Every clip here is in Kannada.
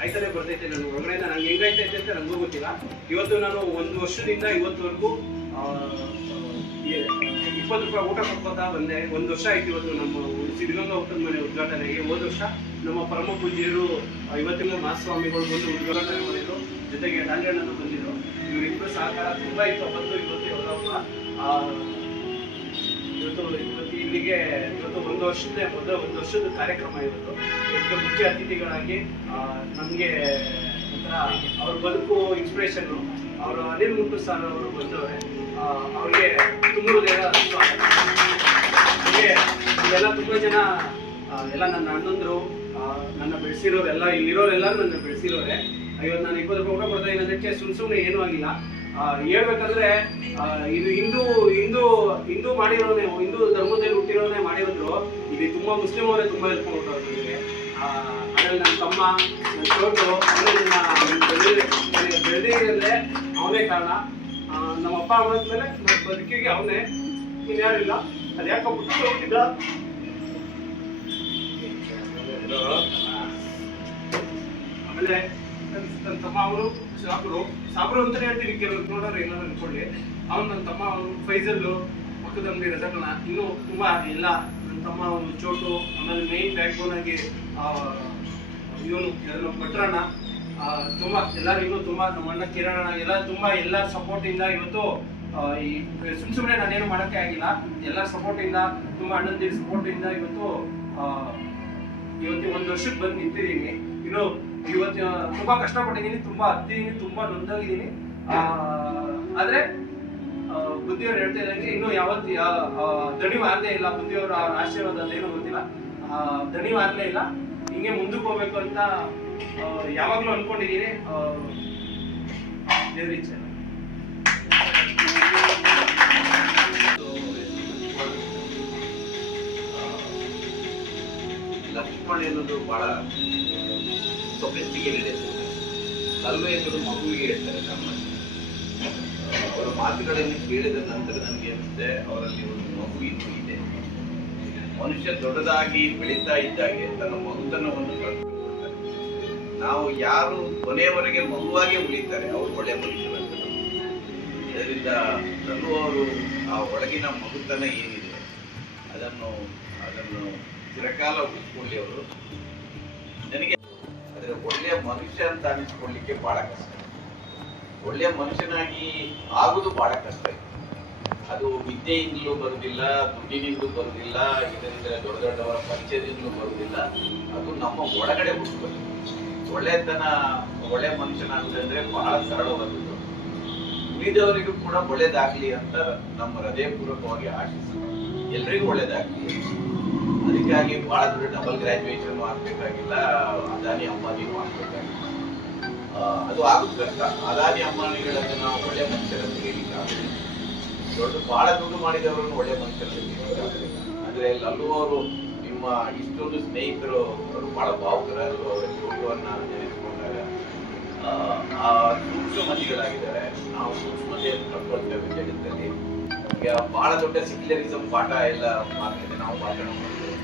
ಆಯ್ತಾನೆ ಬರ್ತೈತೆ. ನನ್ನ ಒಳಗಡೆಯಿಂದ ನಂಗೆ ಹೆಂಗಾಯ್ತೈತೆ ಅಂತ ನನಗೂ ಗೊತ್ತಿಲ್ಲ. ಇವತ್ತು ನಾನು 1 ವರ್ಷದಿಂದ ಇವತ್ತುವರೆಗೂ 20 ರೂಪಾಯಿ ಊಟ ಕೊಡ್ಕೋತಾ ಬಂದೆ. 1 ವರ್ಷ ಆಯ್ತು ಇವತ್ತು ನಮ್ಮ ಸಿದ್ಧಗಂಗಾ ಊಟದ ಮನೆ ಉದ್ಘಾಟನೆಗೆ. ಹೋದ ವರ್ಷ ನಮ್ಮ ಪರಮ ಪೂಜ್ಯರು ಇವತ್ತಿನ ಮಹಾಸ್ವಾಮಿಗಳು ಬಂದು ಉದ್ಘಾಟನೆ ಮಾಡಿದ್ರು. ಜೊತೆಗೆ ಡಾಂಗಣ್ಣನು ಬಂದಿದ್ರು. ಇವರಿಬ್ಬರು ಸಹಕಾರ ತುಂಬಾ ಇತ್ತು. ಅವತ್ತು ಇವತ್ತು ಇವತ್ತು ಇಲ್ಲಿಗೆ ಇವತ್ತು 1 ವರ್ಷದ ಕಾರ್ಯಕ್ರಮ. ಇವತ್ತು ಇದಕ್ಕೆ ಮುಖ್ಯ ಅತಿಥಿಗಳಾಗಿ ನಮಗೆ ಒಂಥರ ಅವ್ರ ಬದುಕು ಇನ್ಸ್ಪಿರೇಷನ್ನು ಅವರು ಅನಿಲ್ ಮುಂಟು ಸರ್ ಅವರು ಬಂದವ್ರೆ. ಅವ್ರಿಗೆ ತುಂಬ ಇಲ್ಲೆಲ್ಲ ತುಂಬ ಜನ ಎಲ್ಲ ನನ್ನ ಅಣ್ಣಂದ್ರು ನನ್ನ ಬೆಳೆಸಿರೋರೆಲ್ಲ ಇಲ್ಲಿರೋರೆಲ್ಲರೂ ನನ್ನ ಬೆಳೆಸಿರೋರೆ. ಇವತ್ತು ನಾನು 20 ರೂಪಾಯಿ ಊಟ ಕೊಡ್ತಾ ಇದ್ದೀನಿ ಅದಕ್ಕೆ ಸುಮ್ಮನೆ ಏನೂ ಆಗಿಲ್ಲ. ಹೇಳ್ಬೇಕಂದ್ರೆ ಇದು ಹಿಂದೂ ಮಾಡಿರೋನೆ, ಹಿಂದೂ ಧರ್ಮದಲ್ಲಿ ಹುಟ್ಟಿರೋನೆ ಮಾಡಿರೋದ್ರು. ಇಲ್ಲಿ ತುಂಬಾ ಮುಸ್ಲಿಂ ಅವರೇ ತುಂಬಾ ಹೆಲ್ಪ್ ಮಾಡ್ತಾರೆ. ಅದ್ರಲ್ಲಿ ನನ್ನ ತಮ್ಮ, ನನ್ನ ಚೋಟು, ಬೆಳೆದಿದ್ರೆ ಅವನೇ ಕಾರಣ. ನಮ್ಮ ಅಪ್ಪ ಅಮ್ಮದ್ಮೇಲೆ ನನ್ನ ಬದುಕಿಗೆ ಅವನೇ, ಇನ್ಯಾರಿಲ್ಲ. ಅದು ಯಾಕೋ ಬಿಟ್ಟು ಹೋಗ್ತಿದ್ದ. ಆಮೇಲೆ ನನ್ನ ತಮ್ಮ ಅವರು ಸಾಬ್ರು ಅಂತಾನೆ ಹೇಳ್ತೀನಿ. ಕೆಲವರು ನೋಡೋರು ಏನಾದ್ರು ಅನ್ಕೊಳ್ಳಿ. ಅವ್ನು ನನ್ನ ತಮ್ಮ, ಅವನು ಫೈಜಲ್ಲು, ಪಕ್ಕದಲ್ಲಿ ರಜಕನ, ಇನ್ನೂ ತುಂಬ ಎಲ್ಲ ನನ್ನ ತಮ್ಮ, ಅವನು ಚೋಟು, ಆಮೇಲೆ ಮೇನ್ ಬ್ಯಾಕ್ ಬೋನ್ ಆಗಿ ಇವನು ನಮ್ಮ ಭಟ್ರಣ್ಣ, ತುಂಬ ಎಲ್ಲರೂ ಇನ್ನೂ ತುಂಬ ನಮ್ಮ ಅಣ್ಣ ಕಿರಣಣ್ಣ ಎಲ್ಲ ತುಂಬ ಎಲ್ಲರ ಸಪೋರ್ಟಿಂದ ಇವತ್ತು ಈ ಸುಮ್ಮನೆ ನಾನೇನು ಮಾಡೋಕ್ಕೆ ಆಗಿಲ್ಲ. ಎಲ್ಲರ ಸಪೋರ್ಟಿಂದ, ತುಂಬ ಅಣ್ಣಂದಿರ ಸಪೋರ್ಟಿಂದ ಇವತ್ತು 1 ವರ್ಷಕ್ಕೆ ಬಂದು ನಿಂತಿದ್ದೀನಿ. ಇನ್ನು ಇವತ್ತು ತುಂಬಾ ಕಷ್ಟಪಟ್ಟಿದ್ದೀನಿ, ತುಂಬಾ ಹತ್ತಿದ್ದೀನಿ, ತುಂಬಾ ನೊಂದಾಗಿದ್ದೀನಿ. ಆದ್ರೆ ಬುದ್ಧಿಯವ್ರು ಹೇಳ್ತಾ ಇದ್ದಂಗೆ ಇನ್ನೂ ಯಾವತ್ತು ದಣಿವಾಗಲೇ ಇಲ್ಲ. ಬುದ್ಧಿಯವರ ಆಶೀರ್ವಾದ ಅದೇನೋ ಗೊತ್ತಿಲ್ಲ, ದಣಿವಾಗಲೇ ಇಲ್ಲ. ಹಿಂಗೆ ಮುಂದಕ್ಕೆ ಹೋಗ್ಬೇಕು ಅಂತ ಯಾವಾಗಲೂ ಅನ್ಕೊಂಡಿದ್ದೀನಿ. ದೇವ್ರಿಚ್ಛೆ. ಲಕ್ಷ್ಮಣ ಎನ್ನುವುದು ಬಹಳ ಸೊಫಿಸ್ಟಿಕೇಟೆಡ್ ಹೆಸರು. ಕಲ್ಲು ಎನ್ನುವುದು ಮಗುವಿಗೆ ಹೇಳ್ತಾರೆ. ಅವರ ಮಾತುಗಳನ್ನು ಕೇಳಿದ ನಂತರ ನನಗೆ ಅನಿಸುತ್ತೆ ಅವರಲ್ಲಿ ಒಂದು ಮಗು ಇನ್ನೂ ಇದೆ. ಮನುಷ್ಯ ದೊಡ್ಡದಾಗಿ ಬೆಳೀತಾ ಇದ್ದಾಗೆ ತನ್ನ ಮಗುತನವನ್ನು ಕಳ್ಕೊಳ್ತಾರೆ. ನಾವು ಯಾರು ಕೊನೆಯವರೆಗೆ ಮಗುವಾಗೆ ಉಳಿತಾರೆ ಅವರು ಒಳ್ಳೆಯ ಮನುಷ್ಯರಂತ. ಇದರಿಂದ ನಲ್ಲುವರು ಆ ಒಳಗಿನ ಮಗುತನ ಏನಿದೆ ಅದನ್ನು ಚಿರಕಾಲ ಉಳಿಸ್ಕೊಳ್ಳಿ ಅವರು. ನನಗೆ ಅದರ ಒಳ್ಳೆಯ ಮನುಷ್ಯ ಅಂತ ಅನಿಸ್ಕೊಳ್ಳಿಕ್ಕೆ ಬಹಳ ಕಷ್ಟ. ಒಳ್ಳೆಯ ಮನುಷ್ಯನಾಗಿ ಆಗುವುದು ಬಹಳ ಕಷ್ಟ. ಅದು ವಿದ್ಯೆಯಿಂದಲೂ ಬರುವುದಿಲ್ಲ, ದುಡ್ಡಿನಿಂದಲೂ ಬರುವುದಿಲ್ಲ, ಇದರಿಂದ ದೊಡ್ಡ ದೊಡ್ಡವರ ಪರಿಚಯದಿಂದಲೂ ಬರುವುದಿಲ್ಲ. ಅದು ನಮ್ಮ ಒಳಗಡೆ ಹುಟ್ಟುತ್ತದೆ. ಒಳ್ಳೆಯ ಮನುಷ್ಯನಾಗುವುದಂದ್ರೆ ಬಹಳ ಸರಳವಾದದ್ದು. ಉಳಿದವರಿಗೂ ಕೂಡ ಒಳ್ಳೇದಾಗ್ಲಿ ಅಂತ ನಮ್ಮ ಹೃದಯಪೂರ್ವಕವಾಗಿ ಆಶಿಸಿ ಎಲ್ರಿಗೂ ಒಳ್ಳೇದಾಗ್ಲಿ. ಅದಕ್ಕಾಗಿ ಬಹಳ ದೊಡ್ಡ ಡಬಲ್ ಗ್ರಾಜುಯೇಷನ್ ಆಗ್ಬೇಕಾಗಿಲ್ಲ, ಅದಾನಿ ಅಂಬಾನಿನೂ ಆಗ್ಬೇಕಾಗಿಲ್ಲ. ಅದು ಆಗುದು ಕಷ್ಟ. ಅದಾನಿ ಅಂಬಾನಿಗಳನ್ನು ನಾವು ಒಳ್ಳೆ ಮನುಷ್ಯರನ್ನು ಹೇಳಿಕ್ಕಾಗಲಿಲ್ಲ. ಬಹಳ ದುಡ್ಡು ಮಾಡಿದವರನ್ನು ಒಳ್ಳೆ ಮನುಷ್ಯರನ್ನು ಹೇಳಿಕ್ಕಾಗಲಿಲ್ಲ. ಅಂದ್ರೆ ಲಲ್ಲು ಅವರು ನಿಮ್ಮ ಇಷ್ಟೊಂದು ಸ್ನೇಹಿತರು ಅವರು ಬಹಳ ಭಾವುಕರಾದರು. ಅವರ ಜೀವನವನ್ನ ನೆನೆಸಿಕೊಂಡಾಗ ಸೂಕ್ಷ್ಮಮತಿಗಳಾಗಿದ್ದಾರೆ. ನಾವು ಸೂಕ್ಷ್ಮತೆಯನ್ನು ಕಳ್ಕೊಳ್ತೇವೆ ಜಗತ್ತಲ್ಲಿ. ಈಗ ಬಹಳ ದೊಡ್ಡ ಸೆಕ್ಯುಲರಿಸಂ ಪಾಠ ಎಲ್ಲ ಮಾತಾಡಿದೆ, ನಾವು ಭಾಷಣ ಮಾಡಿದ್ವಿ.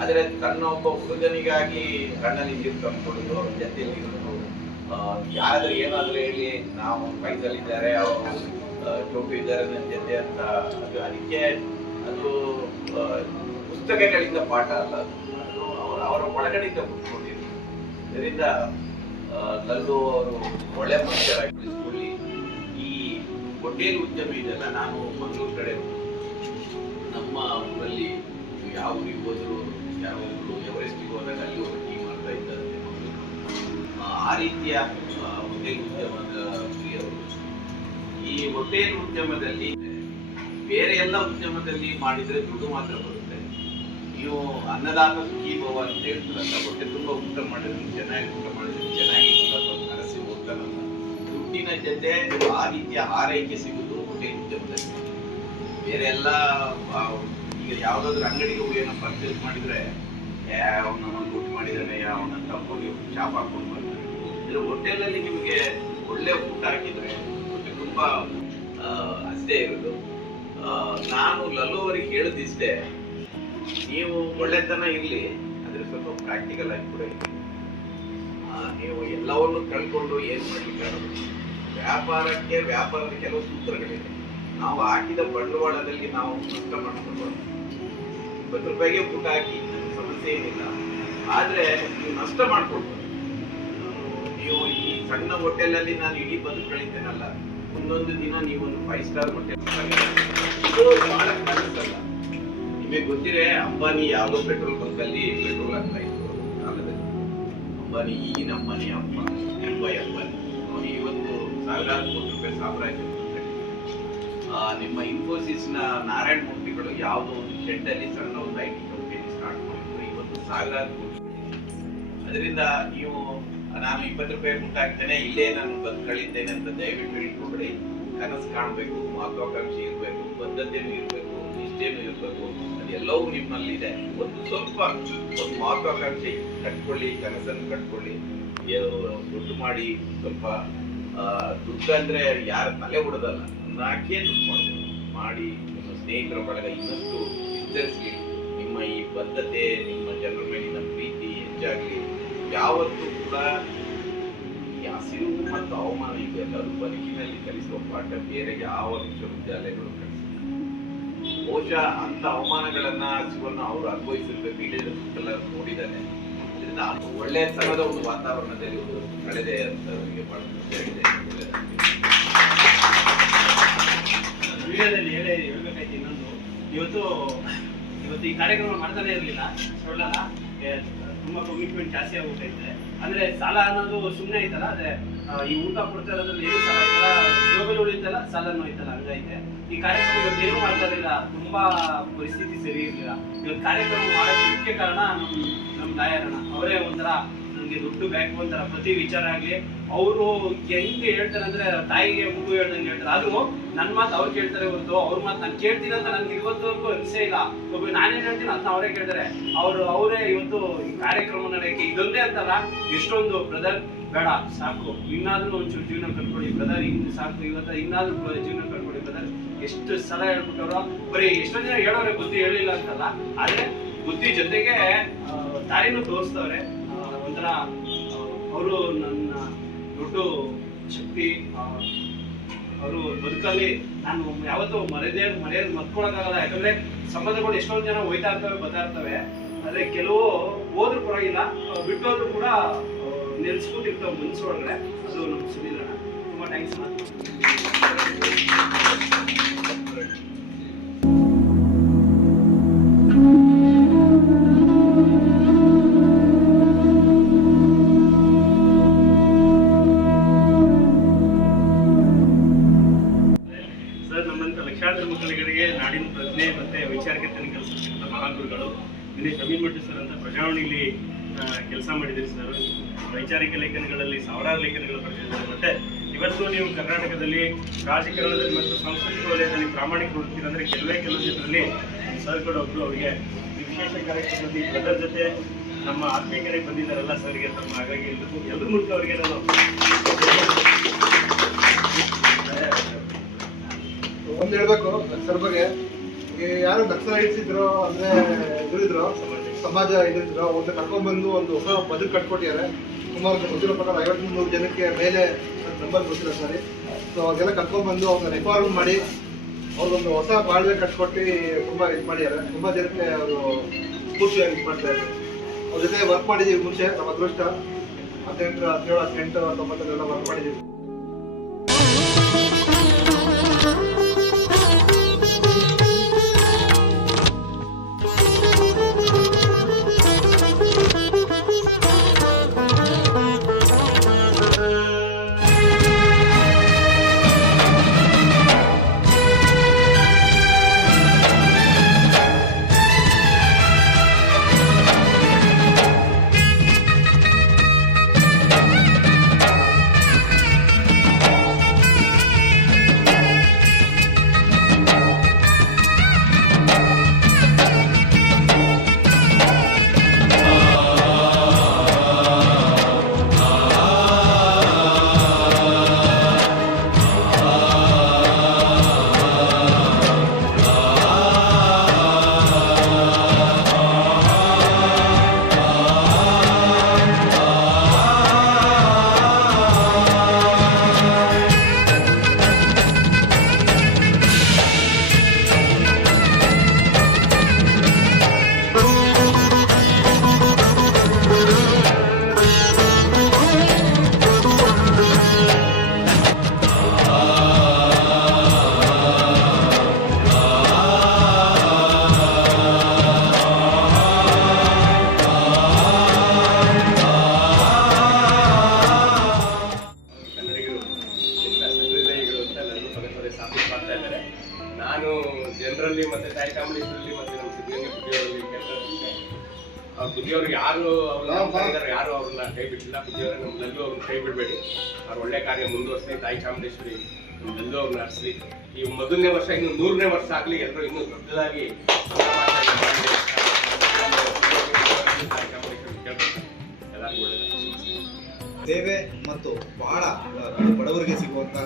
ಆದರೆ ತನ್ನ ಒಬ್ಬ ಹುಡುಗನಿಗಾಗಿ ಕಣ್ಣಲ್ಲಿ ನೀರು ತಂದುಕೊಡೋದು, ಅವ್ರ ಜೊತೆಯಲ್ಲಿ ಇರೋದು, ಯಾರಾದ್ರೂ ಏನಾದ್ರೂ ಹೇಳಿ ನಾವು ಕೈದಲ್ಲಿದ್ದಾರೆ, ಅವರು ಚೋಟು ಇದ್ದಾರೆ ನನ್ನ ಜೊತೆ ಅಂತ, ಅದಕ್ಕೆ ಅದು ಪುಸ್ತಕಗಳಿಂದ ಪಾಠ ಅಲ್ಲ, ಅದು ಅವರ ಒಳಗಡೆಯಿಂದ ಹುಟ್ಕೊಂಡಿದೆ. ಇದರಿಂದ ಲಲ್ಲು ಅವರು ಒಳ್ಳೆ ಮನುಷ್ಯರಾಗಿ ಬೆಳೆಸ್ಕೊಳ್ಳಿ. ಈ ಹೋಟೆಲ್ ಉದ್ಯಮ ಇದೆಲ್ಲ, ನಾನು ಮಂಗಳೂರು ಕಡೆ ನಮ್ಮ ಊರಲ್ಲಿ ಯಾವ ಊರಿಗೆ ಹೋದ್ರು, ಯಾವಾಗಲೂ ಎವರೆಸ್ಟಿಗೆ ಹೋದಾಗ ಅಲ್ಲಿ ಅವರು ಟೀ ಮಾಡ್ತಾ ಇದ್ದಾರೆ. ಆ ರೀತಿಯ ಹೋಟೆಲ್ ಉದ್ಯಮದ ಪ್ರಿಯವರು. ಈ ಹೋಟೆಲ್ ಉದ್ಯಮದಲ್ಲಿ ಬೇರೆ ಎಲ್ಲ ಉದ್ಯಮದಲ್ಲಿ ಮಾಡಿದ್ರೆ ದುಡ್ಡು ಮಾತ್ರ ಬರುತ್ತೆ. ನೀವು ಅನ್ನದಾತ ಸುಖೀ ಭವ ಅಂತ ಹೇಳ್ತಾರಲ್ಲ, ಹೊಟ್ಟೆ ತುಂಬ ಊಟ ಮಾಡಿದ್ರೆ, ಚೆನ್ನಾಗಿ ಊಟ ಮಾಡಿದ್ರೆ ಚೆನ್ನಾಗಿ ಕನಸಿ ಹೋಗ್ತಾರಲ್ಲ, ದುಡ್ಡಿನ ಜೊತೆ ಆ ರೀತಿಯ ಆರೈಕೆ ಸಿಗುವುದು ಹೋಟೆಲ್ ಉದ್ಯಮದಲ್ಲಿ. ಬೇರೆ ಎಲ್ಲ ಈಗ ಯಾವ್ದಾದ್ರು ಅಂಗಡಿಗೆ ಹೋಗಿ ಏನೋ ಪರ್ಚೇಸ್ ಮಾಡಿದ್ರೆ ಅವನ ದುಡ್ಡು ಮಾಡಿದಾನೆ, ಅವನ ತಪ್ಪೋಗಿ ಶಾಪ್ ಹಾಕೊಂಡು ಬರ್ತಾನೆ. ಇದ್ರ ಹೋಟೆಲಲ್ಲಿ ನಿಮಗೆ ಒಳ್ಳೆ ಊಟ ಹಾಕಿದ್ರೆ ಹೊಟ್ಟೆ ತುಂಬಾ ಅಷ್ಟೇ ಇರೋದು. ನಾನು ಲಲ್ಲು ಅವರಿಗೆ ಹೇಳೋದಿಷ್ಟೇ, ನೀವು ಒಳ್ಳೆತನ ಇರಲಿ, ಆದರೆ ಸ್ವಲ್ಪ ಪ್ರಾಕ್ಟಿಕಲ್ ಆಗಿ ಕೂಡ ಇರಲಿ. ನೀವು ಎಲ್ಲವನ್ನು ಕಳ್ಕೊಂಡು ಏನು ಮಾಡ್ಲಿಕ್ಕೆ ವ್ಯಾಪಾರಕ್ಕೆ ವ್ಯಾಪಾರದ ಕೆಲವು ಸೂತ್ರಗಳಿದೆ. ನಾವು ಹಾಕಿದ ಬಂಡವಾಳದಲ್ಲಿ ನಾವು ನಷ್ಟ ಮಾಡ್ಕೊಳ್ಬಾರ್ದು. 20 ರೂಪಾಯಿಗೆ ಊಟ ಹಾಕಿ ಸಮಸ್ಯೆ ಏನಿಲ್ಲ, ಆದ್ರೆ ನೀವು ನಷ್ಟ ಮಾಡ್ಕೊಳ್ಬೋದು. ನೀವು ಈ ಸಣ್ಣ ಹೋಟೆಲಲ್ಲಿ ನಾನು ಇಡೀ ಬದುಕು ಕಳೀತೇನಲ್ಲ, ಒಂದೊಂದು ದಿನ ನೀವೊಂದು 5 ಸ್ಟಾರ್ ಹೋಟೆಲ್ ಇದು ಬಹಳ ಕನಸಲ್ಲ. ನಿಮಗೆ ಗೊತ್ತಿದೆ, ಅಂಬಾನಿ ಯಾವುದೋ ಪೆಟ್ರೋಲ್ ಬಂಕ್ ಅಲ್ಲಿ ಪೆಟ್ರೋಲ್ ಆಗ್ತಾ ಇತ್ತು ಕಾಲದಲ್ಲಿ. ಅಂಬಾನಿ ಈಗಿನ ಅಂಬಾನಿ ಅಂಬಾನಿ ಅವನು ಇವತ್ತು ಸಾವಿರಾರು ಕೋಟಿ ರೂಪಾಯಿ ಸಾಮ್ರಾಜ್ಯ. ನಿಮ್ಮ ಇನ್ಫೋಸಿಸ್ ನ ನಾರಾಯಣ ಮೂರ್ತಿಗಳು ಯಾವುದೋ ಒಂದು ಶೆಡ್ ಅಲ್ಲಿ ಸಣ್ಣ ಒಂದು IT ಕಂಪನಿ ಸ್ಟಾರ್ಟ್ ಮಾಡಿದ್ರು, ಇವತ್ತು ಸಾವಿರಾರು ಕೋಟಿ. ಅದರಿಂದ ನೀವು ನಾನು 20 ರೂಪಾಯಿ ಊಟ ಹಾಕ್ತೇನೆ, ಇಲ್ಲೇ ನಾನು ಬಂದು ಕಳೀತೇನೆ ಅಂತ ದಯವಿಟ್ಟು ಇಟ್ಕೊಬೇಡಿ. ಕನಸು ಕಾಣಬೇಕು, ಮಹತ್ವಾಕಾಂಕ್ಷೆ ಇರಬೇಕು, ಬದ್ಧತೆನೂ ಇರಬೇಕು, ನಿಷ್ಠೆನೂ ಇರಬೇಕು. ಅದೆಲ್ಲವೂ ನಿಮ್ಮಲ್ಲಿದೆ. ಸ್ವಲ್ಪ ಒಂದು ಮಹತ್ವಾಕಾಂಕ್ಷೆ ಕಟ್ಕೊಳ್ಳಿ, ಕನಸನ್ನು ಕಟ್ಕೊಳ್ಳಿ, ದುಡ್ಡು ಮಾಡಿ. ಸ್ವಲ್ಪ ದುಡ್ಡು ಅಂದ್ರೆ ಯಾರ ತಲೆ ಹೊಡೆದಲ್ಲ, ನಾಕೆ ದುಡ್ಡು ಮಾಡ್ಬೋದು ಮಾಡಿ. ನಿಮ್ಮ ಸ್ನೇಹಿತರ ಬಳಗ ಇನ್ನಷ್ಟು ವಿಸ್ತರಿಸಲಿ. ನಿಮ್ಮ ಈ ಬದ್ಧತೆ, ನಿಮ್ಮ ಜನರ ಮೇಲಿನ ಪ್ರೀತಿ ಹೆಚ್ಚಾಗಲಿ. ಯಾವತ್ತೂ ಕೂಡ ಈ ಹಸಿವು ಮತ್ತು ಅವಮಾನ ಇದೆಲ್ಲರೂ ಬದುಕಿನಲ್ಲಿ ಕಲಿಸುವ ಪಾಠ ಬೇರೆ ಯಾವ ವಿಶ್ವವಿದ್ಯಾಲಯಗಳು ಕಲಿಸಿಲ್ಲ. ಬಹುಶಃ ಅಂತ ಅವಮಾನಗಳನ್ನ, ಹಸಿವನ್ನು ಅವರು ಅನುಭವಿಸಿರ್ಬೇಕು. ಇಡೀ ಸುತ್ತಲ ನೋಡಿದ್ದಾನೆ. ಇದರಿಂದ ಒಳ್ಳೆಯ ತರದ ಒಂದು ವಾತಾವರಣದಲ್ಲಿ ಒಂದು ಕಳೆದೆ ಅಂತ ನನಗೆ ಬಹಳ ಖುಷಿ ಆಗಿದೆ. ವಿಡಿಯೋದಲ್ಲಿ ಹೇಳ್ಬೇಕಾಯ್ತು ಇನ್ನೊಂದು, ಇವತ್ತು ಈ ಕಾರ್ಯಕ್ರಮ ಮಾಡ್ತಾನೆ ಇರಲಿಲ್ಲ, ಹೇಳಲ್ಲ, ತುಂಬಾ ಕಮಿಟ್ಮೆಂಟ್ ಜಾಸ್ತಿ ಆಗ್ಬಿಟ್ಟೈತೆ. ಅಂದ್ರೆ ಸಾಲ ಅನ್ನೋದು ಸುಮ್ಮನೆ ಐತಲ್ಲ, ಅದೇ ಈ ಊಟ ಕೊಡ್ತಾ ಇರೋದ್ರಲ್ಲಿ ಏನು ಸಾಲ ಐತಲ್ಲ, ಜೋಬಲ್ಲಿ ಉಳಿತಲ್ಲ, ಸಾಲನೂ ಐತಲ್ಲ, ಹಂಗೈತೆ. ಈ ಕಾರ್ಯಕ್ರಮ ಇವತ್ತು ಏನು ಮಾಡ್ತಾ ಇರಲಿಲ್ಲ, ತುಂಬಾ ಪರಿಸ್ಥಿತಿ ಸರಿ ಇರಲಿಲ್ಲ. ಇವತ್ತು ಕಾರ್ಯಕ್ರಮ ಮಾಡೋಕ್ಕೆ ಮುಖ್ಯ ಕಾರಣ ನಮ್ಮ ದಾಯಾರಣ ಅವರೇ. ಒಂಥರ ನನಗೆ ದುಡ್ಡು ಬೇಕು ಒಂಥರ ಪ್ರತಿ ವಿಚಾರ ಆಗಲಿ ಅವರು ಹೆಂಗೆ ಹೇಳ್ತಾರೆ ಅಂದ್ರೆ ತಾಯಿಗೆ ಮಗು ಹೇಳ್ದಂಗೆ ಹೇಳ್ತಾರೆ. ಆದ್ರೂ ನನ್ನ ಮಾತು ಅವ್ರು ಕೇಳ್ತಾರೆ ಹೊರತು ಅವ್ರ ಮಾತು ನಾನು ಕೇಳ್ತೀನಿ ಅಂತ ನನ್ಗೆ ಇವತ್ತವರೆಗೂ ಅನಿಸೇ ಇಲ್ಲ. ಒಬ್ಬ ನಾನೇನು ಹೇಳ್ತೀನಿ ಅದನ್ನ ಅವರೇ ಕೇಳ್ತಾರೆ. ಅವರೇ ಇವತ್ತು ಈ ಕಾರ್ಯಕ್ರಮ ನಡೆಯಕ್ಕೆ ಇದೊಂದೇ ಅಂತಲ್ಲ, ಎಷ್ಟೊಂದು ಬ್ರದರ್ ಬೇಡ ಸಾಕು, ಇನ್ನಾದ್ರೂ ಒಂಚೂರು ಜೀವನ ಕಟ್ಕೊಳ್ಳಿ ಬ್ರದರ್, ಇನ್ನು ಸಾಕು, ಇವತ್ತು ಇನ್ನಾದ್ರೂ ಜೀವನ ಕಟ್ಕೊಳ್ಳಿ ಬ್ರದರ್, ಎಷ್ಟು ಸಲ ಹೇಳ್ಬಿಟ್ಟವ್ರು. ಬರೀ ಎಷ್ಟೊಂದು ಜನ ಹೇಳೋರೆ, ಬುದ್ಧಿ ಹೇಳಿಲ್ಲ ಅಂತಲ್ಲ, ಆದ್ರೆ ಬುದ್ಧಿ ಜೊತೆಗೆ ದಾರಿನೂ ತೋರಿಸ್ತವ್ರೆ. ಒಂಥರ ಅವರು ನನ್ನ ದೊಡ್ಡ ಶಕ್ತಿ. ಅವರು ಬದುಕಲ್ಲಿ ನಾನು ಯಾವತ್ತೂ ಮರೆಯೋದು ಮರ್ಕೊಳಕ್ಕಾಗಲ್ಲ. ಯಾಕಂದ್ರೆ ಸಂಬಂಧಗಳು ಎಷ್ಟೊಂದು ಜನ ಹೋಯ್ತಾ ಇರ್ತವೆ, ಬರ್ತಾ ಇರ್ತವೆ. ಆದ್ರೆ ಕೆಲವು ಹೋದ್ರೂ ಪರವಾಗಿಲ್ಲ, ಬಿಟ್ಟೋದ್ರು ಕೂಡ ನೆನ್ಸ್ಕೊಂಡಿರ್ತಾವೆ ಮನಸ್ಸು ಒಳಗಡೆ. ಅದು ನಮ್ಗೆ ಸುನಿಲ್ ಅಣ್ಣ, ತುಂಬಾ ಥ್ಯಾಂಕ್ಸ್ ಅಣ್ಣ. ಲಕ್ಷಾಂತರ ಮಕ್ಕಳಿಗೆ ನಾಡಿನ ಪ್ರಜ್ಞೆ ಮತ್ತೆ ವೈಚಾರಿಕತೆಯನ್ನು ಕಲಿಸುತ್ತಿದ್ದ ಮಹಾಗುರುಗಳು ದಿನೇಶ್ ಅಮೀನ್ಮಠ ಸರ್ ಅಂತ ಪ್ರಜಾವಾಣಿಲಿ ಕೆಲಸ ಮಾಡಿದ್ದೀರಿ ಸರ್. ವೈಚಾರಿಕ ಲೇಖನಗಳಲ್ಲಿ ಸಾವಿರಾರು ಲೇಖನಗಳು ಬರೆದಿದ್ದಾರೆ. ಮತ್ತೆ ಇವತ್ತು ನೀವು ಕರ್ನಾಟಕದಲ್ಲಿ ರಾಜಕಾರಣದಲ್ಲಿ ಮತ್ತು ಸಾಂಸ್ಕೃತಿಕ ವಲಯದಲ್ಲಿ ಪ್ರಾಮಾಣಿಕ ಹುಡುಕ್ತೀರಂದ್ರೆ ಕೆಲವು ಜನರಲ್ಲಿ ಸರ್ ಕೂಡ ಒಬ್ರು. ಅವರಿಗೆ ವಿಶೇಷ ಕಾರ್ಯಕ್ರಮದಲ್ಲಿ ಬ್ರದರ್ ಜೊತೆ ನಮ್ಮ ಆತ್ಮೀಯರಿಗೆ ಬಂದಿದ್ದಾರಲ್ಲ ಸರ್ಗೆ ತಮ್ಮ, ಹಾಗಾಗಿ ಎಲ್ಲರ ಮೂಲಕ ಅವರಿಗೆ ನಾನು ಒಂದು ಹೇಳ್ಬೇಕು ಸರ್ ಬಗ್ಗೆ. ಯಾರು ನಕ್ಸಲೈಟ್ಸ್ ಇದ್ರು ಅಂದ್ರೆ ಇದ್ರು ಸಮಾಜ ಇದ್ರು, ಒಂದು ಕರ್ಕೊಂಡ್ಬಂದು ಒಂದು ಹೊಸ ಬದುಕು ಕಟ್ಕೊಟ್ಟಿದ್ದಾರೆ. ಸುಮಾರು ಗೊತ್ತಿರೋ ಪ್ರಕಾರ 53 ಜನಕ್ಕೆ ಮೇಲೆ ನಂಬರ್ ಗೊತ್ತಿಲ್ಲ ಸರಿ. ಸೊ ಅವ್ರಿಗೆಲ್ಲ ಕರ್ಕೊಂಡ್ಬಂದು ಅವ್ರನ್ನ ರಿಫಾರ್ಮ್ ಮಾಡಿ ಅವ್ರಿಗೊಂದು ಹೊಸ ಬಾಳ್ವೆ ಕಟ್ಕೊಟ್ಟು ತುಂಬಾ ಇದು ಮಾಡಿದ್ದಾರೆ. ತುಂಬಾ ಜನಕ್ಕೆ ಅವರು ಸ್ಫೂರ್ತಿಯಾಗಿ ಇದು ಮಾಡ್ತಾ ಇದ್ದಾರೆ. ಅವ್ರ ಜೊತೆ ವರ್ಕ್ ಮಾಡಿದ್ದೀವಿ ಮುಂಚೆ. ನಮ್ಮ ಅದೃಷ್ಟ 18, 17, 18, 19 ವರ್ಕ್ ಮಾಡಿದ್ದೀವಿ. ಯಾರು ಯಾರು ಅವ್ರನ್ನ ಕೈ ಬಿಟ್ಟಿಲ್ಲ. ಬುದ್ಧಿಯವರೇ ನಮ್ಮೆಲ್ಲೂ ಅವ್ರನ್ನ ಕೈ ಬಿಡಬೇಡಿ. ಅವ್ರು ಒಳ್ಳೆ ಕಾರ್ಯ ಮುಂದುವರಿಸಲಿ. ತಾಯಿ ಚಾಮುಂಡೇಶ್ವರಿ ನಮ್ಮೆಲ್ಲೂ ಅವ್ರನ್ನ ಹರಿಸಲಿ. ಈ ಮೊದಲನೇ ವರ್ಷ ಇನ್ನು 100ನೇ ವರ್ಷ ಆಗಲಿ, ಎಲ್ಲರೂ ಇನ್ನೂ ದೊಡ್ಡದಾಗಿ ಎಲ್ಲರಿಗೂ ಒಳ್ಳೆಯದು. ಸೇವೆ ಮತ್ತು ಬಹಳ ಬಡವರಿಗೆ ಸಿಗುವಂತ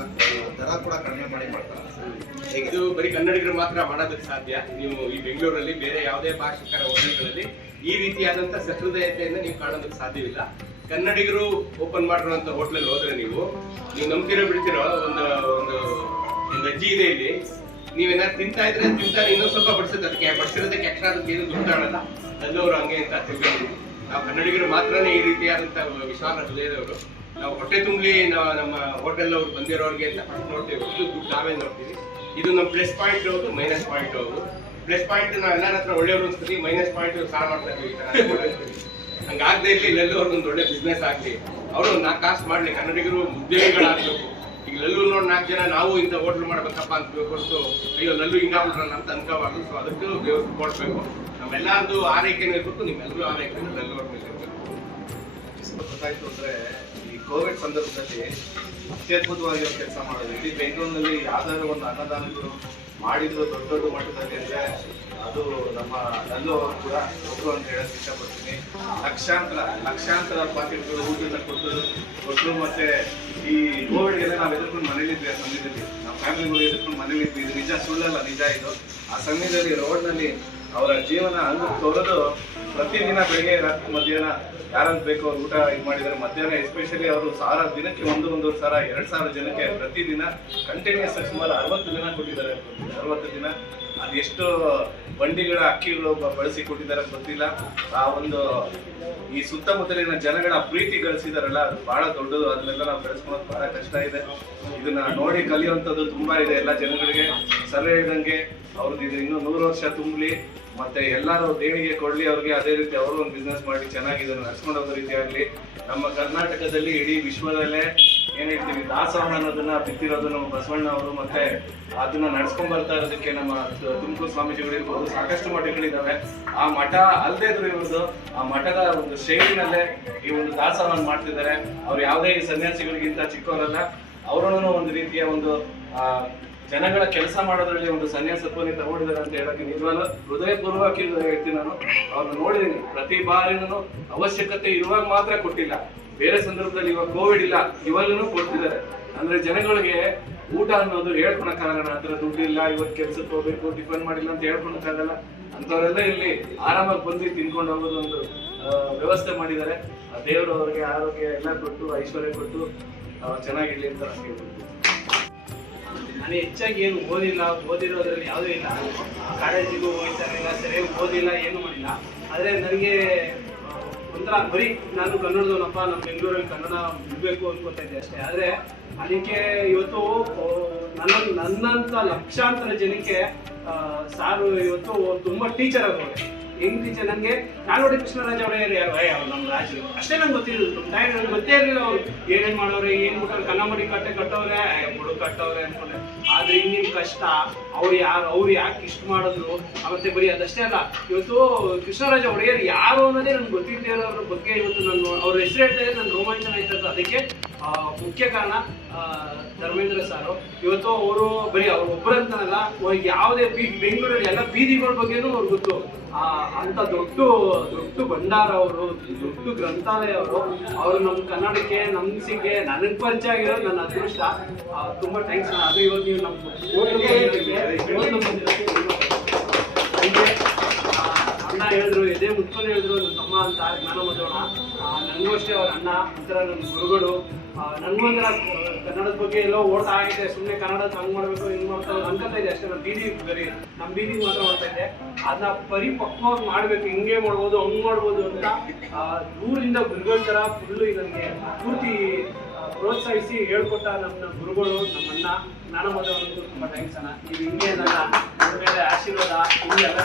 ದರ ಕೂಡ ಕಡಿಮೆ ಮಾಡಿ ಮಾಡ್ತಾರೆ. ಇದು ಬರೀ ಕನ್ನಡಿಗರು ಮಾತ್ರ ಮಾಡೋದಕ್ಕೆ ಸಾಧ್ಯ. ನೀವು ಈ ಬೆಂಗಳೂರಲ್ಲಿ ಬೇರೆ ಯಾವುದೇ ಭಾಷಿಕರ ಹೋಟೆಲ್ಗಳಲ್ಲಿ ಈ ರೀತಿಯಾದಂಥ ಸಹೃದಯತೆಯನ್ನು ನೀವು ಕಾಣೋದಕ್ಕೆ ಸಾಧ್ಯವಿಲ್ಲ. ಕನ್ನಡಿಗರು ಓಪನ್ ಮಾಡಿರುವಂಥ ಹೋಟ್ಲಲ್ಲಿ ಹೋದ್ರೆ ನೀವು ನಂಬ್ತಿರೋ ಬಿಡ್ತಿರೋ ಒಂದು ಅಜ್ಜಿ ಇದೆ ಇಲ್ಲಿ. ನೀವೇನಾದ್ರು ತಿಂತಾ ಇದ್ರೆ ತಿಂತಾರೆ, ಇನ್ನೊಂದು ಸ್ವಲ್ಪ ಬಡಿಸುತ್ತೆ. ಅದಕ್ಕೆ ಬಡಿಸಿರೋದಕ್ಕೆ ಎಕ್ಸ್ಟ್ರಾ ಅದಕ್ಕೆ ಏನು ದುಡ್ಡು ಕಾಣಲ್ಲ. ಎಲ್ಲವರು ಹಂಗೆ ಅಂತ ತಿಳ್ಕೊಂಡು ನಾವು ಕನ್ನಡಿಗರು ಮಾತ್ರನೇ ಈ ರೀತಿಯಾದಂಥ ವಿಶಾಲ ಹೃದಯದವರು. ನಾವು ಹೊಟ್ಟೆ ತುಂಬಲಿ ನಮ್ಮ ಹೋಟೆಲ್ ಅವ್ರು ಬಂದಿರೋರಿಗೆ ಅಂತ ಫಸ್ಟ್ ನೋಡ್ತೀವಿ. ಇದು ದುಡ್ಡು ನಾವೇ ನೋಡ್ತೀವಿ. ಇದು ನಮ್ಮ ಪ್ಲಸ್ ಪಾಯಿಂಟ್ ಹೌದು, ಮೈನಸ್ ಪಾಯಿಂಟ್ ಹೌದು. ಪ್ಲಸ್ ಪಾಯಿಂಟ್ ನಾವು ಎಲ್ಲರ ಹತ್ರ ಒಳ್ಳೆಯವರು ಅನ್ಸ್ತೀವಿ, ಮೈನಸ್ ಪಾಯಿಂಟ್ ಸಾಲ ಮಾಡ್ತಾ ಇದ್ದೀವಿ. ಹಂಗಾಗದೇ ಇರಲಿ, ಇಲ್ಲೆಲ್ಲೂ ಅವ್ರೊಂದು ಒಳ್ಳೆ ಬಿಸ್ನೆಸ್ ಆಗಲಿ, ಅವರು 4 ಕಾಸು ಮಾಡಲಿ, ಕನ್ನಡಿಗರು ಉದ್ಯೋಗಿಗಳಾಗಬೇಕು. ಈಗ ಲಲ್ಲು ನೋಡಿ 4 ಜನ ನಾವು ಇಂಥ ಹೋಟ್ಲ್ ಮಾಡ್ಬೇಕಪ್ಪ ಅಂತ ಹೊರತು ಅಯ್ಯೋ ಲಲ್ಲು ಹಿಂಗಾಗ್ಬಿಟ್ರಲ್ಲ ಅಂತ ಅನ್ಕೋಬಾರ್ದು. ಸೊ ಅದಕ್ಕೂ ದೇವ್ರು ಕೊಡ್ಬೇಕು. ನಮ್ಮೆಲ್ಲರದು ಆರೈಕೆನೂ ಇರ್ಬೇಕು, ನಿಮ್ಮೆಲ್ಲರೂ ಆರೈಕೆನೂ ಲಲ್ಲು ಅವ್ರ ಮೇಲೆ ಇರಬೇಕು. ಗೊತ್ತಾಯ್ತು ಅಂದ್ರೆ ಈ ಕೋವಿಡ್ ಸಂದರ್ಭದಲ್ಲಿ ಅತ್ಯದ್ಭುತವಾಗಿ ಒಂದು ಕೆಲಸ ಮಾಡೋದು. ಇಡೀ ಬೆಂಗಳೂರಿನಲ್ಲಿ ಯಾವ್ದಾದ್ರು ಒಂದು ಅನ್ನದಾನಗಳು ಮಾಡಿದ್ರು ದೊಡ್ಡ ದೊಡ್ಡ ಮಟ್ಟದಲ್ಲಿ ಅಂದ್ರೆ ಅದು ನಮ್ಮ ನಲ್ಲು ಅವರು ಕೂಡ ಒಬ್ರು ಅಂತ ಹೇಳಕ್ ಇಷ್ಟಪಡ್ತೀನಿ. ಲಕ್ಷಾಂತರ ಪಾಕೆಟ್ಗಳು ಊಟದ ಕೊಟ್ಟರು. ಮತ್ತೆ ಈ ಕೋವಿಡ್ಗೆಲ್ಲ ನಾವು ಎದುರ್ಕೊಂಡು ಮನೇಲಿದ್ವಿ. ಆ ಸಮಯದಲ್ಲಿ ನಮ್ಮ ಫ್ಯಾಮಿಲಿಗಳು ಎದುರ್ಕೊಂಡು ಮನೇಲಿದ್ವಿ. ಇದು ನಿಜ, ಸುಳ್ಳಲ್ಲ, ನಿಜ ಇದು. ಆ ಸಮಯದಲ್ಲಿ ರೋಡ್ನಲ್ಲಿ ಅವರ ಜೀವನ ಅಂದು ತೋರೋದು. ಪ್ರತಿದಿನ ಬೆಳಿಗ್ಗೆ ರಾತ್ರಿ ಮಧ್ಯಾಹ್ನ ಯಾರಂತ ಬೇಕೋ ಅವ್ರು ಊಟ ಇದು ಮಾಡಿದ್ದಾರೆ. ಮಧ್ಯಾಹ್ನ ಎಸ್ಪೆಷಲಿ ಅವರು 1000 ದಿನಕ್ಕೆ 1,000 2,000 ಜನಕ್ಕೆ ಪ್ರತಿದಿನ ಕಂಟಿನ್ಯೂಸ್ ಸುಮಾರು 60 ದಿನ ಕೊಟ್ಟಿದ್ದಾರೆ. 60 ದಿನ ಅದೆಷ್ಟು ಬಂಡಿಗಳ ಅಕ್ಕಿಗಳು ಬಳಸಿ ಕೊಟ್ಟಿದ್ದಾರೆ ಗೊತ್ತಿಲ್ಲ. ಆ ಒಂದು ಈ ಸುತ್ತಮುತ್ತಲಿನ ಜನಗಳ ಪ್ರೀತಿ ಗಳಿಸಿದಾರಲ್ಲ, ಅದು ಬಹಳ ದೊಡ್ಡದು. ಅದನ್ನೆಲ್ಲ ನಾವು ಬೆಳೆಸ್ಕೊಳ್ಳೋದು ಬಹಳ ಕಷ್ಟ ಇದೆ. ಇದನ್ನ ನೋಡಿ ಕಲಿಯುವಂಥದ್ದು ತುಂಬಾ ಇದೆ ಎಲ್ಲ ಜನಗಳಿಗೆ. ಸರ್ ಹೇಳಿದಂಗೆ ಅವ್ರದ್ದು ಇದು ಇನ್ನೂ 100 ವರ್ಷ ತುಂಬಲಿ, ಮತ್ತೆ ಎಲ್ಲರೂ ದೇಣಿಗೆ ಕೊಡ್ಲಿ ಅವ್ರಿಗೆ. ಅದೇ ರೀತಿ ಅವರು ಒಂದು ಬಿಸ್ನೆಸ್ ಮಾಡಿ ಚೆನ್ನಾಗಿ ಇದನ್ನು ನಡ್ಸ್ಕೊಂಡು ಹೋಗೋ ರೀತಿ ಆಗಲಿ. ನಮ್ಮ ಕರ್ನಾಟಕದಲ್ಲಿ ಇಡೀ ವಿಶ್ವದಲ್ಲೇ ಏನ್ ಹೇಳ್ತೀವಿ ದಾಸೋಹ ಅನ್ನೋದನ್ನ ಬಿತ್ತಿರೋದು ನಮ್ಮ ಬಸವಣ್ಣ ಅವರು. ಮತ್ತೆ ಅದನ್ನ ನಡ್ಸ್ಕೊಂಡ್ ಬರ್ತಾ ಇರೋದಕ್ಕೆ ನಮ್ಮ ತುಮಕೂರು ಸ್ವಾಮೀಜಿಗಳಿರ್ಬೋದು, ಸಾಕಷ್ಟು ಮಠಗಳಿದಾವೆ. ಆ ಮಠ ಅಲ್ಲದೆ ಇದ್ರು ಇವ್ರದ್ದು ಆ ಮಠದ ಒಂದು ಶೈಲಿನಲ್ಲೇ ಈ ಒಂದು ದಾಸೋಹವನ್ನು ಮಾಡ್ತಿದ್ದಾರೆ. ಅವ್ರು ಯಾವುದೇ ಸನ್ಯಾಸಿಗಳಿಗಿಂತ ಚಿಕ್ಕವರಲ್ಲ. ಅವರನ್ನು ಒಂದು ರೀತಿಯ ಒಂದು ಜನಗಳ ಕೆಲಸ ಮಾಡೋದ್ರಲ್ಲಿ ಒಂದು ಸನ್ಯಾಸತ್ವನೇ ತಗೊಂಡಿದ್ದಾರೆ ಅಂತ ಹೇಳಕ್ಕೆ ನಿಜವಾಗ್ಲೂ ಹೃದಯಪೂರ್ವಕ ಹೇಳ್ತೀನಿ. ನಾನು ಅವ್ರನ್ನ ನೋಡಿದ್ದೀನಿ. ಪ್ರತಿ ಬಾರಿನೂ ಅವಶ್ಯಕತೆ ಇರುವಾಗ ಮಾತ್ರ ಕೊಟ್ಟಿಲ್ಲ. ಬೇರೆ ಸಂದರ್ಭದಲ್ಲಿ ಇವಾಗ ಕೋವಿಡ್ ಇಲ್ಲ, ಇವಾಗಲೂ ಕೊಡ್ತಿದ್ದಾರೆ. ಅಂದ್ರೆ ಜನಗಳಿಗೆ ಊಟ ಅನ್ನೋದು ಹೇಳ್ಕೊಳಕ್ಕಾಗಲ್ಲ. ಆ ಥರ ದುಡ್ಡಿಲ್ಲ, ಇವತ್ತು ಕೆಲ್ಸಕ್ಕೆ ಹೋಗ್ಬೇಕು, ಟಿಫನ್ ಮಾಡಿಲ್ಲ ಅಂತ ಹೇಳ್ಕೊಳಕ್ಕಾಗಲ್ಲ. ಅಂಥವರೆಲ್ಲ ಇಲ್ಲಿ ಆರಾಮಾಗಿ ಬಂದು ತಿನ್ಕೊಂಡು ಹೋಗೋದು ಒಂದು ವ್ಯವಸ್ಥೆ ಮಾಡಿದ್ದಾರೆ. ದೇವರು ಅವ್ರಿಗೆ ಆರೋಗ್ಯ ಎಲ್ಲ ಕೊಟ್ಟು ಐಶ್ವರ್ಯ ಕೊಟ್ಟು ಚೆನ್ನಾಗಿರ್ಲಿ ಅಂತ ನಾನು ಹೇಳ್ಬೋದು. ನಾನು ಹೆಚ್ಚಾಗಿ ಏನು ಓದಿರೋದ್ರಲ್ಲಿ ಯಾವುದೂ ಇಲ್ಲ. ಕಾಲೇಜಿಗೂ ಹೋಗ್ತಾರಿಲ್ಲ, ಸರಿಯಾಗಿ ಓದಿಲ್ಲ, ಏನು ಮಾಡಿಲ್ಲ. ಆದರೆ ನನಗೆ ಒಂಥರ ಬರೀ ನಾನು ಕನ್ನಡದವನಪ್ಪ, ನಮ್ಮ ಬೆಂಗಳೂರಲ್ಲಿ ಕನ್ನಡ ಬಿಡಬೇಕು ಅನ್ಕೋತಾ ಇದ್ದೆ ಅಷ್ಟೇ. ಆದರೆ ಅದಕ್ಕೆ ಇವತ್ತು ನನ್ನಂಥ ಲಕ್ಷಾಂತರ ಜನಕ್ಕೆ ಸಾರು ಇವತ್ತು ತುಂಬ ಟೀಚರ್ ಆಗೋರೆ. ಹೆಂಗ್ ಟೀಚರ್ ನನಗೆ ನಾಲ್ವಡಿ ಕೃಷ್ಣರಾಜ ಒಡೆಯರ್ ಯಾರು ನಮ್ಮ ರಾಜರು ಅಷ್ಟೇ ನಂಗೆ ಗೊತ್ತಿರೋದು. ನಮ್ಮ ತಾಯಿ ನನಗೆ ಗೊತ್ತೇ ಇರಲಿಲ್ಲ ಅವ್ರು ಏನೇನು ಮಾಡೋರೆ, ಏನು ಬಿಟ್ಟವ್ರೆ, ಕನ್ನಂಬಡಿ ಕಟ್ಟವ್ರೆ, ಬುಡು ಕಟ್ಟವ್ರೆ ಅನ್ಕೊಂಡೆ. ಆದರೆ ಇನ್ನಿನ ಕಷ್ಟ ಅವ್ರು ಯಾಕೆ ಇಷ್ಟು ಮಾಡಿದ್ರು. ಮತ್ತೆ ಬರೀ ಅದಷ್ಟೇ ಅಲ್ಲ, ಇವತ್ತು ಕೃಷ್ಣರಾಜ ಒಡೆಯರ್ ಯಾರು ಅನ್ನೋದೇ ನನ್ಗೆ ಗೊತ್ತಿಲ್ಲದೆ ಇರೋದ್ರ ಬಗ್ಗೆ ಇವತ್ತು ನಾನು ಅವ್ರ ಹೆಸರು ಹೇಳ್ತಾ ಇದ್ದೆ ನನ್ನ ರೋಮಾಂಚನ ಆಯ್ತದ್ದು. ಅದಕ್ಕೆ ಮುಖ್ಯ ಕಾರಣ ಧರ್ಮೇಂದ್ರ ಸಾರು. ಇವತ್ತು ಅವರು ಬರೀ ಅವ್ರು ಒಬ್ಬರಂತನಲ್ಲ, ಯಾವುದೇ ಬೆಂಗಳೂರಲ್ಲಿ ಎಲ್ಲ ಬೀದಿಗಳ ಬಗ್ಗೆನೂ ಅವ್ರಿಗೆ ಗೊತ್ತು. ಅಂತ ದೊಡ್ಡ ಭಂಡಾರ ಅವರು, ದೊಡ್ಡ ಗ್ರಂಥಾಲಯ ಅವರು ನಮ್ಮ ಕನ್ನಡಕ್ಕೆ ನಮ್ಸಿಗೆ ನನಗೆ ಪರಿಚಯ ಆಗಿರೋದು ನನ್ನ ಅದೃಷ್ಟ. ತುಂಬಾ ಥ್ಯಾಂಕ್ಸ್. ಅದು ಇವಾಗ ನೀವು ನಮ್ಮ ಅಣ್ಣ ಹೇಳಿದ್ರು, ಎದೆ ಮುತ್ಕೊಂಡು ಹೇಳಿದ್ರು ನನ್ನ ತಮ್ಮ ಅಂತ ಜ್ಞಾನ ಮತೋಣ. ನನಗೂ ಅಷ್ಟೇ ಅವ್ರ ಅಣ್ಣ, ಒಂಥರ ನನ್ನ ಗುರುಗಳು. ನನಗೂ ಒಂಥರ ಕನ್ನಡದ ಬಗ್ಗೆ ಎಲ್ಲೋ ಓಟ ಆಗಿದೆ. ಸುಮ್ಮನೆ ಕನ್ನಡ ಹಂಗೆ ಮಾಡಬೇಕು, ಹಿಂಗೆ ಮಾಡ್ತಾ ಅನ್ಕೋತಾ ಇದೆ ಅಷ್ಟೇ. ನಮ್ಮ ಬೀದಿಗೆ ಮಾತ್ರ ಮಾಡ್ತಾ ಇದ್ದೆ. ಅದನ್ನ ಪರಿಪಕ್ವವಾಗಿ ಮಾಡಬೇಕು, ಹಿಂಗೆ ಮಾಡ್ಬೋದು, ಹಂಗೆ ಮಾಡ್ಬೋದು ಅಂತ ದೂರಿಂದ ಗುರುಗಳ ಥರ ಫುಲ್ಲು ನನಗೆ ಪೂರ್ತಿ ಪ್ರೋತ್ಸಾಹಿಸಿ ಹೇಳ್ಕೊಟ್ಟ ನಮ್ಮ ಗುರುಗಳು, ನಮ್ಮ ಅಣ್ಣ ಜ್ಞಾನ ಮತೋಣಂತೂ ತುಂಬ ಥ್ಯಾಂಕ್ಸ್ ಅಣ್ಣ. ಇದು ಹಿಂಗೆ ನನ್ನ ಮೇಲೆ ಆಶೀರ್ವಾದ ಹಿಂಗೆ ಎಲ್ಲ